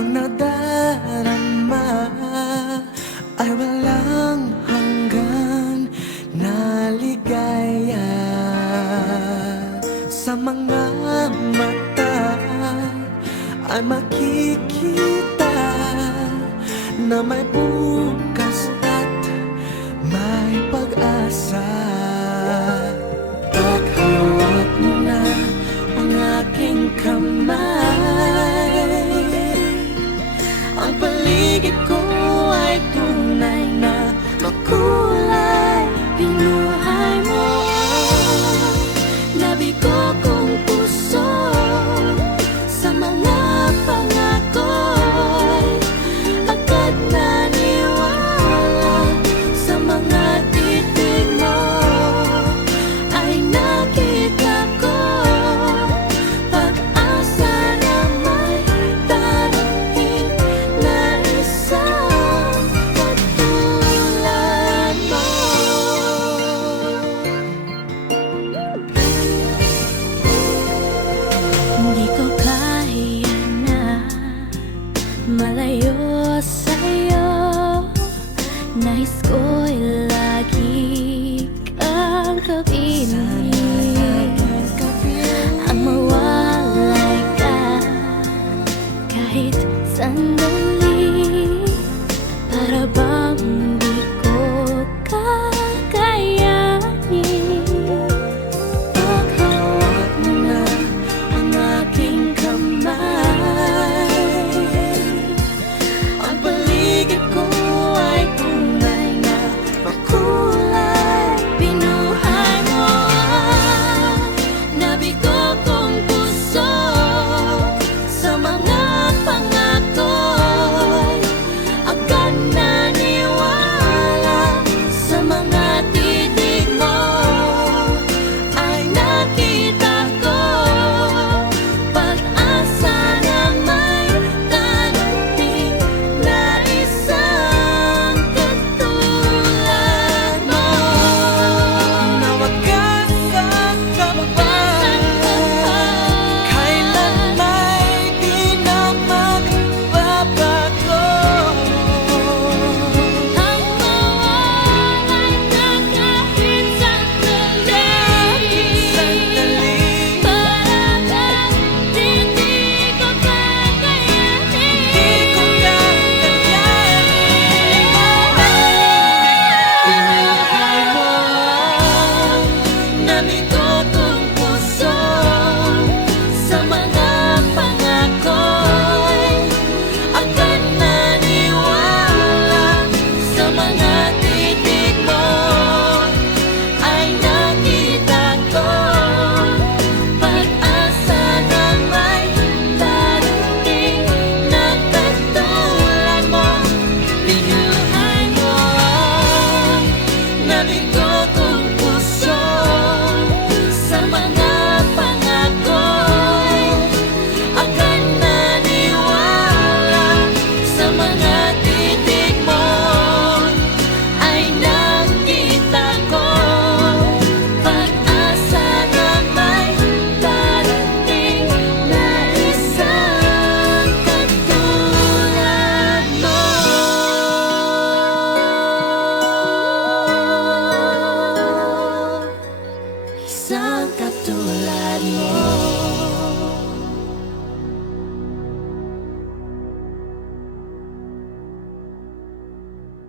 Ang nadarama ay walang hanggan na ligaya. Sa mga mata ay makikita na may bukas at may pag sandali Para bang